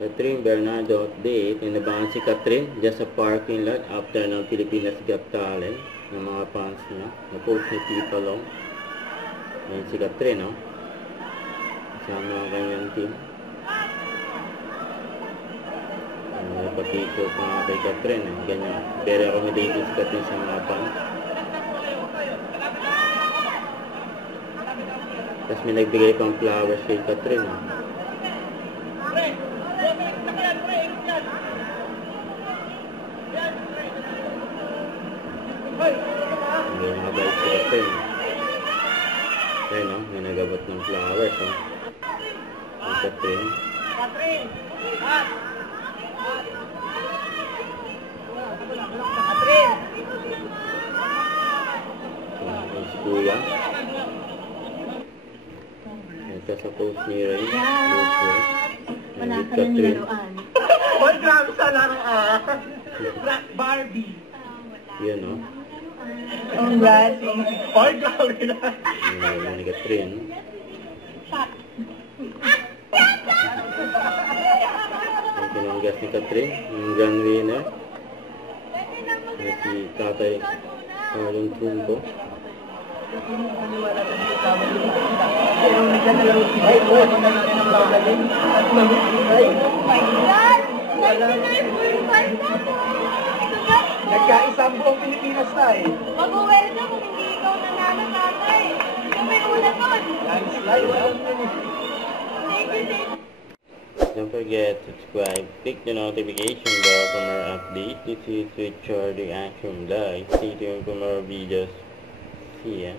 Catherine Bernardo update. Inabangan si Catherine dyan sa parking lot after ng Pilipinas Got Talent ng mga fans niya. Na-post ni Tita Long. Ayan si Catherine, no? Kasama ang kanyang team. Pag-ito pa nga kay Catherine, ganyan. Very accommodating si Catherine sa mga fans. Tapos may nagbigay pang flowers kay Catherine, no? Hindi nakabait si Catherine. Ayan, no? May nagabot ng flowers, no? Kay Catherine. Catherine! Si Kuya. Ito sa post ni Ray. Wala ka na nilaruan. Hoy, grabe sa laruan! Black Barbie! Yan, no? Congrats! Hoy, grabe na! Yan ni Catherine. Ang pinanggas ni Catherine, yung grand winner. Si Tatay Arlon Trumbo. Nagkaisang buong Pilipinas na eh. Mag-welcome kung hindi ikaw nanalo tatay. Ikaw may una doon. Landslide, walang yun eh. Thank you. Don't forget to subscribe, click the notification bell for more updates. This is Richard the Action Live. Stay tuned for more videos. See ya.